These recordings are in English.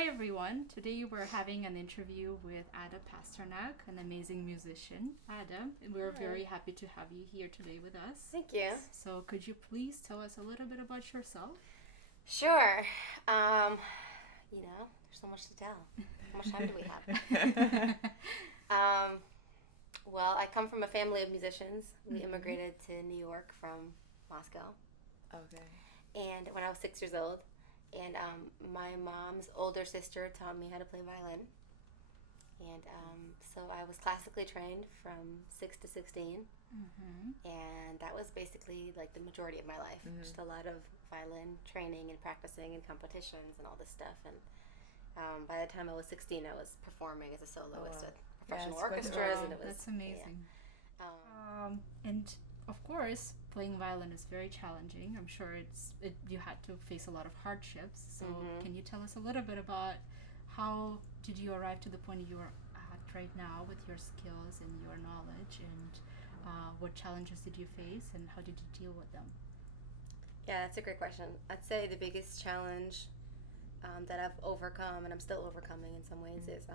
Hi everyone. Today we're having an interview with Ada Pasternak, an amazing musician. Ada, we're very happy to have you here today with us. Thank you. So could you please tell us a little bit about yourself? Sure. There's so much to tell. How much time do we have? Well, I come from a family of musicians. We immigrated to New York from Moscow. Okay. And when I was 6 years old, and my mom's older sister taught me how to play violin. And so I was classically trained from 6 to 16. And that was basically like the majority of my life. Just a lot of violin training and practicing and competitions and all this stuff. And by the time I was 16, I was performing as a soloist with professional orchestras. And it was, that's amazing. Yeah. And of course, playing violin is very challenging. I'm sure you had to face a lot of hardships. So can you tell us a little bit about how did you arrive to the point you are at right now with your skills and your knowledge, and what challenges did you face and how did you deal with them? Yeah, that's a great question. I'd say the biggest challenge that I've overcome, and I'm still overcoming in some ways, is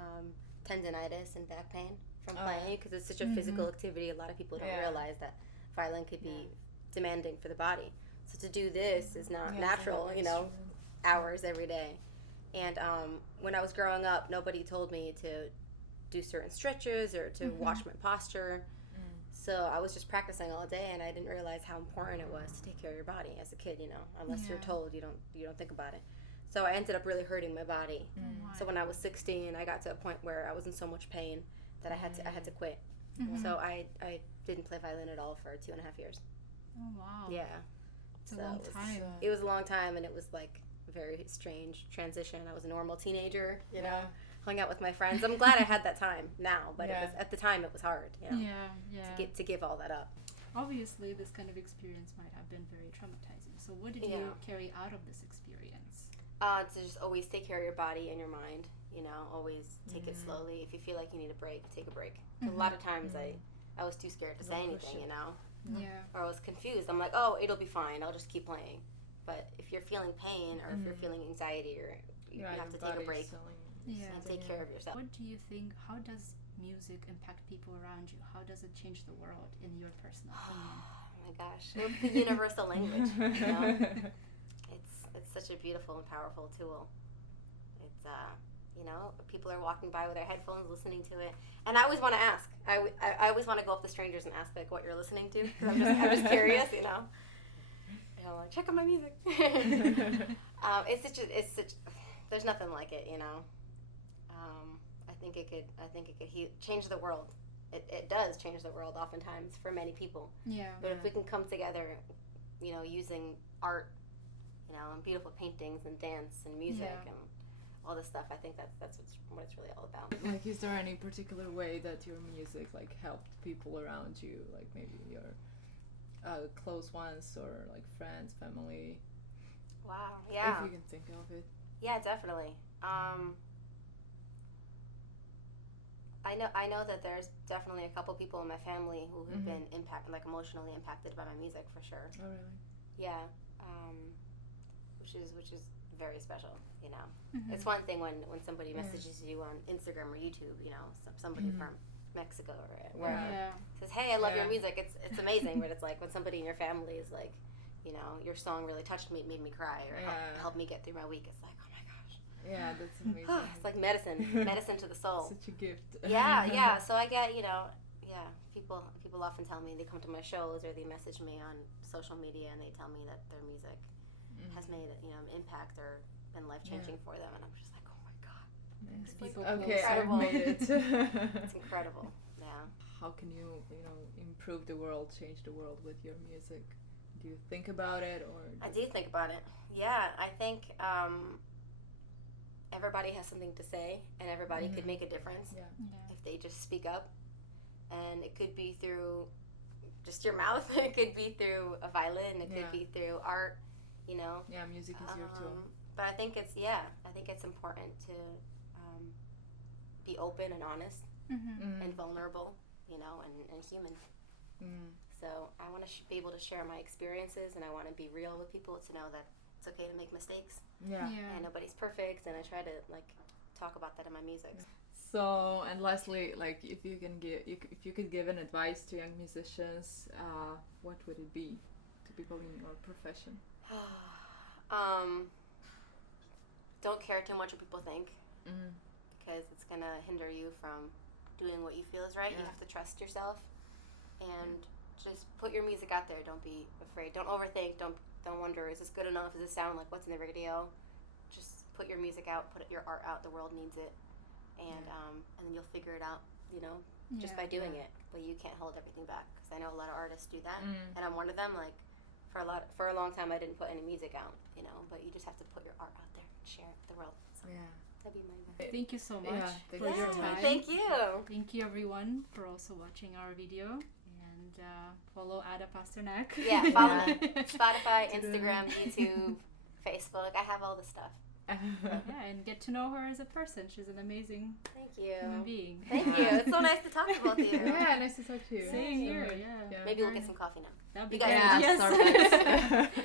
tendinitis and back pain from playing, because it's such a physical activity. A lot of people don't realize that violin could be demanding for the body. So to do this is not natural, hours every day. And when I was growing up, nobody told me to do certain stretches or to watch my posture. So I was just practicing all day, and I didn't realize how important it was to take care of your body as a kid, unless you're told, you don't think about it. So I ended up really hurting my body. So when I was 16, I got to a point where I was in so much pain that I had to quit. So I didn't play violin at all for 2.5 years. Oh wow. Yeah. It's a long time. It was a long time, and it was like a very strange transition. I was a normal teenager, hung out with my friends. I'm glad I had that time now, but it was, at the time it was hard, to give all that up. Obviously, this kind of experience might have been very traumatizing. So what did you carry out of this experience? To just always take care of your body and your mind. Always take it slowly. If you feel like you need a break, take a break. A lot of times I was too scared to say anything, or I was confused. I'm like, oh, it'll be fine. I'll just keep playing. But if you're feeling pain or if you're feeling anxiety, or you have to take a break and take care of yourself. What do you think? How does music impact people around you? How does it change the world, in your personal opinion? Oh my gosh, it's the universal language. It's such a beautiful and powerful tool. It's people are walking by with their headphones listening to it, and I always want to ask. I always want to go up to strangers and ask like what you're listening to, because I'm just curious, And I'm like, check out my music. It's such. There's nothing like it, I think it could change the world. It does change the world oftentimes for many people. Yeah. But if we can come together, using art, and beautiful paintings and dance and music and all this stuff, I think that's what it's really all about. Like, is there any particular way that your music helped people around you, like maybe your close ones or like friends, family? Wow. Yeah. If you can think of it. Yeah, definitely. I know that there's definitely a couple people in my family who have been emotionally impacted by my music, for sure. Oh, really? Yeah. Which is very special, It's one thing when somebody messages you on Instagram or YouTube, somebody from Mexico or wherever says, "Hey, I love your music. It's amazing." But it's like when somebody in your family is like, your song really touched me, made me cry, or helped me get through my week. It's like, oh my gosh. Yeah, that's amazing. It's like medicine to the soul. Such a gift. Yeah. So I get, people often tell me they come to my shows or they message me on social media and they tell me that their music has made an impact or been life-changing for them, and I'm just like, oh my god. I've made it. It's incredible. Yeah. How can you improve the world, change the world with your music? Do you think about it, or I do think about it. Yeah, I think everybody has something to say, and everybody could make a difference if they just speak up. And it could be through just your mouth. It could be through a violin. It could be through art. Yeah, music is your tool. But I think it's important to be open and honest and vulnerable, and human. So I want to be able to share my experiences, and I want to be real with people to know that it's okay to make mistakes. Yeah. And nobody's perfect, and I try to like talk about that in my music. So, and lastly, like if you could give an advice to young musicians, what would it be to people in your profession? Don't care too much what people think, because it's gonna hinder you from doing what you feel is right. You have to trust yourself, and just put your music out there. Don't be afraid. Don't overthink. Don't wonder, is this good enough? Does it sound like what's in the radio? Just put your music out. Put your art out. The world needs it, and then you'll figure it out. Just by doing it. But you can't hold everything back, because I know a lot of artists do that, and I'm one of them. Like for a long time, I didn't put any music out. But you just have to put your art out there and share it with the world. So that'd be my advice. Thank you so much for for your time. Thank you. Thank you everyone for also watching our video, and follow Ada Pasternak. Yeah, follow me. Spotify, Instagram, YouTube, Facebook. I have all the stuff. And get to know her as a person. She's an amazing human being. Thank you. It's so nice to talk to both of you. Yeah, nice to talk to you. Same here. Yeah. Maybe we'll get some coffee now. That'd be You guys great. Yeah, Yes. Starbucks.